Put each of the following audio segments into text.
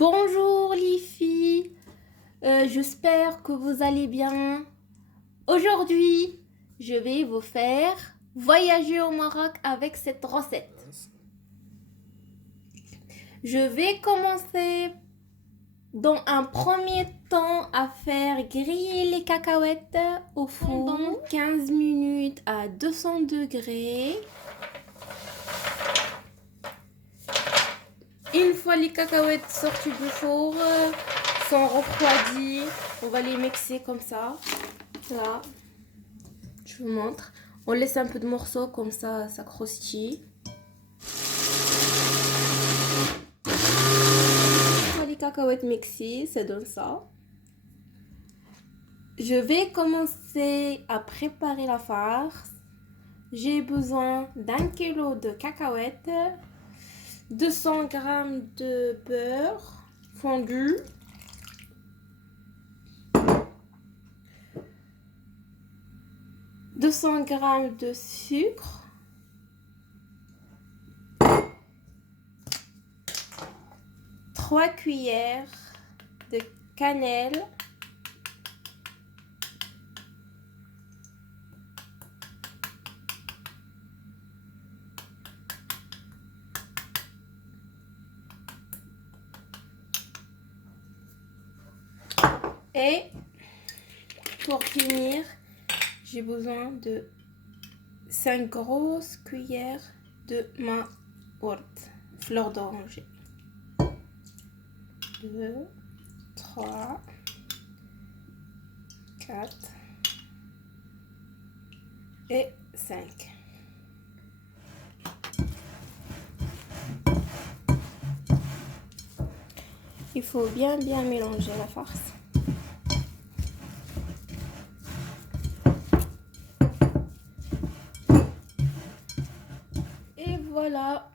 Bonjour les filles, j'espère que vous allez bien. Aujourd'hui, je vais vous faire voyager au Maroc avec cette recette. Je vais commencer dans un premier temps à faire griller les cacahuètes au four pendant 15 minutes à 200 degrés. Une fois les cacahuètes sorties du four, sont refroidies, on va les mixer comme ça. Là, je vous montre. On laisse un peu de morceaux comme ça, ça croustille. Les cacahuètes mixées, ça donne ça. Je vais commencer à préparer la farce. J'ai besoin d'1 kg de cacahuètes, 200 g de beurre fondu, 200 g de sucre, 3 cuillères de cannelle, et pour finir, j'ai besoin de 5 grosses cuillères de maourt, fleur d'oranger. 2, 3, 4 et 5. Il faut bien mélanger la farce. Et voilà,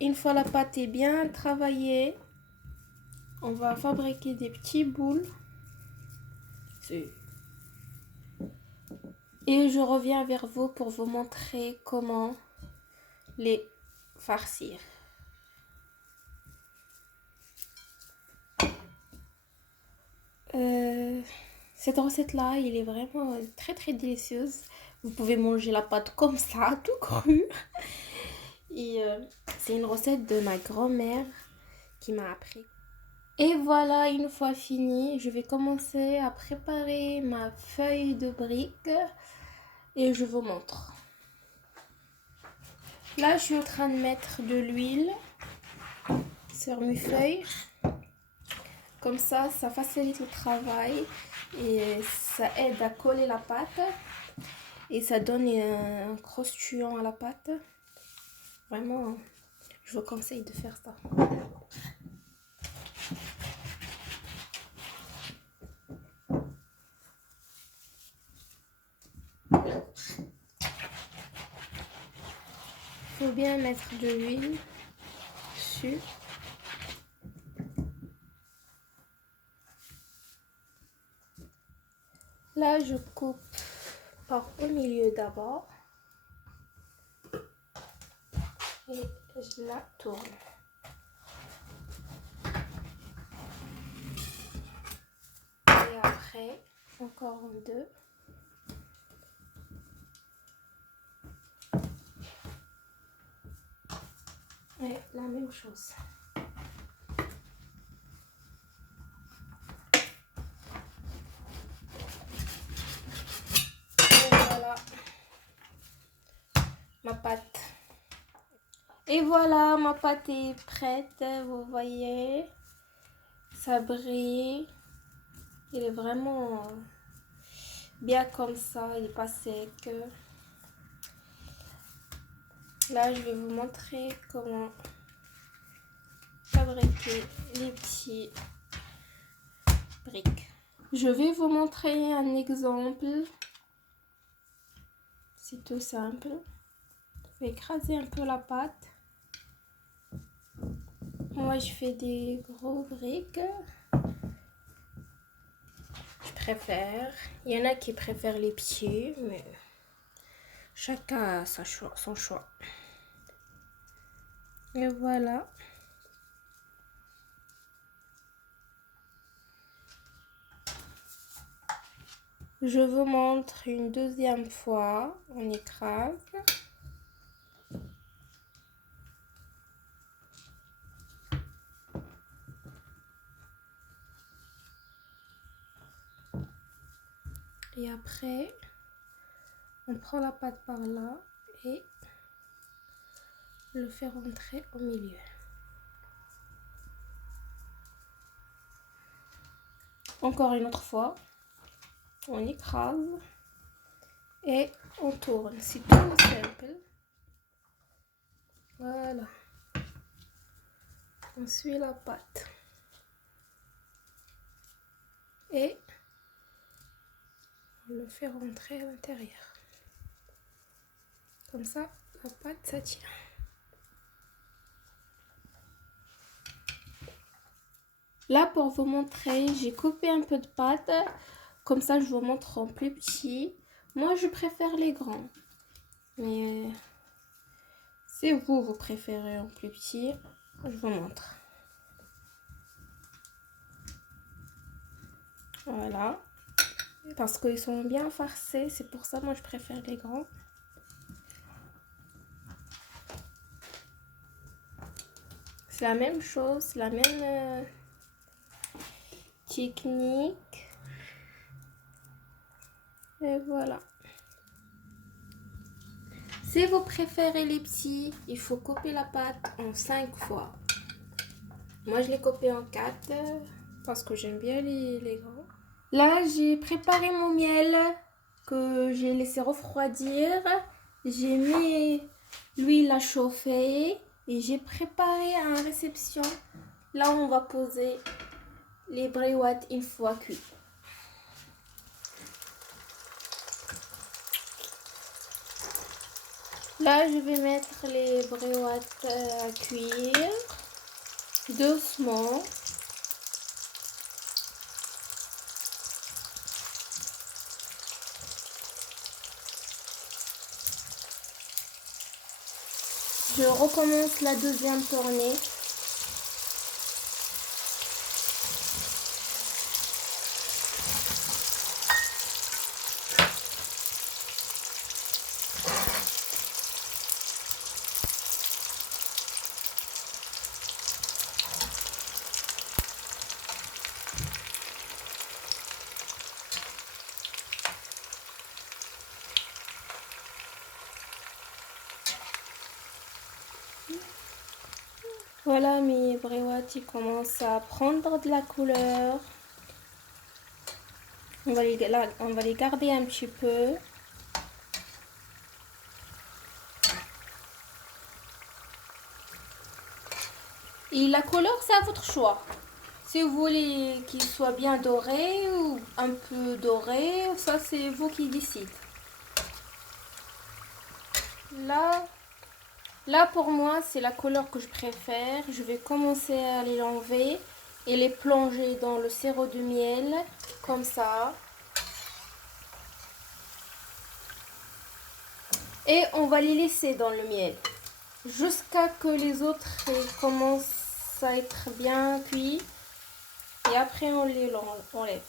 une fois la pâte est bien travaillée, on va fabriquer des petits boules. Et je reviens vers vous pour vous montrer comment les farcir. Cette recette-là, elle est vraiment très délicieuse. Vous pouvez manger la pâte comme ça, tout cru. Et c'est une recette de ma grand-mère qui m'a appris. Et voilà, une fois fini, je vais commencer à préparer ma feuille de brique et je vous montre. Là, je suis en train de mettre de l'huile sur mes feuilles. Comme ça facilite le travail et ça aide à coller la pâte et ça donne un croustillant à la pâte. Vraiment, je vous conseille de faire ça. Il faut bien mettre de l'huile dessus. Là, je coupe par au milieu d'abord et je la tourne. Et après, encore deux. Et la même chose. Ma pâte. Et voilà, ma pâte est prête. Vous voyez, ça brille. Il est vraiment bien comme ça. Il n'est pas sec. Là, je vais vous montrer comment fabriquer les petits briques. Je vais vous montrer un exemple. C'est tout simple. Je vais écraser un peu la pâte. Moi, je fais des gros briques. Je préfère. Il y en a qui préfèrent les pieds, mais chacun a son choix. Et voilà. Je vous montre une deuxième fois. On écrase. Et après, on prend la pâte par là et le fait rentrer au milieu. Encore une autre fois, on écrase et on tourne. C'est tout simple. Voilà. On suit la pâte. Et on le fait rentrer à l'intérieur. Comme ça, la pâte, ça tient. Là, pour vous montrer, j'ai coupé un peu de pâte. Comme ça, je vous montre en plus petit. Moi, je préfère les grands. Mais si vous préférez en plus petit, je vous montre. Voilà. Parce qu'ils sont bien farcés. C'est pour ça, moi, je préfère les grands. C'est la même chose, la même technique. Et voilà. Si vous préférez les petits, il faut couper la pâte en 5 fois. Moi, je l'ai coupé en 4 parce que j'aime bien les grands. Là, j'ai préparé mon miel que j'ai laissé refroidir. J'ai mis l'huile à chauffer et j'ai préparé à une réception. Là, on va poser les bréouates une fois cuits. Là, je vais mettre les bréouates à cuire doucement. Je recommence la deuxième tournée. Voilà, mes bréouates, ils commencent à prendre de la couleur. On va les garder un petit peu. Et la couleur, c'est à votre choix. Si vous voulez qu'il soit bien doré ou un peu doré, ça c'est vous qui décidez. Là pour moi, c'est la couleur que je préfère. Je vais commencer à les enlever et les plonger dans le sirop de miel, comme ça. Et on va les laisser dans le miel jusqu'à que les autres commencent à être bien cuits. Et après, on les enlève.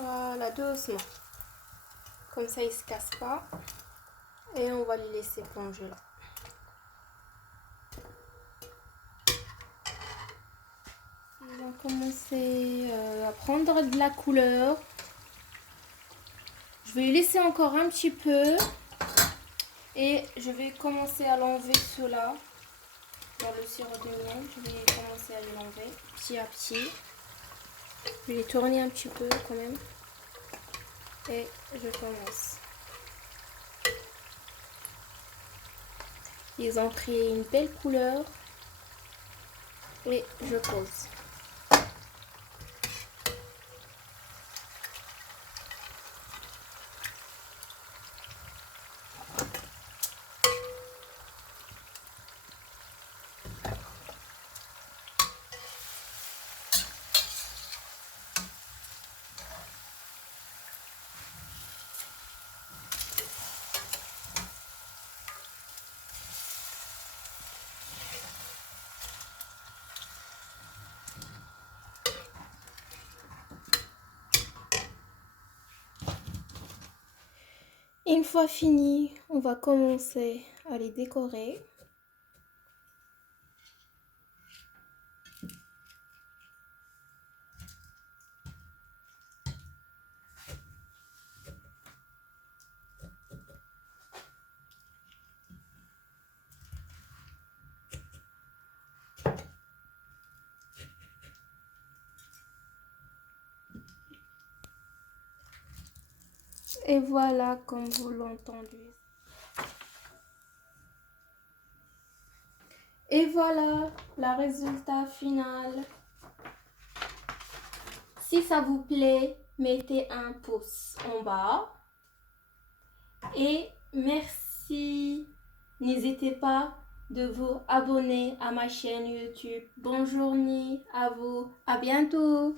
Voilà, doucement. Comme ça, ils ne se cassent pas. Et on va les laisser plonger là. On va commencer à prendre de la couleur. Je vais laisser encore un petit peu. Et je vais commencer à l'enlever cela dans le sirop de miel. Je vais commencer à l'enlever petit à petit. Je vais les tourner un petit peu quand même. Et je commence. Ils ont pris une belle couleur. Et je pose. Une fois fini, on va commencer à les décorer. Et voilà, comme vous l'entendez. Et voilà le résultat final. Si ça vous plaît, mettez un pouce en bas. Et merci. N'hésitez pas de vous abonner à ma chaîne YouTube. Bonne journée à vous. À bientôt.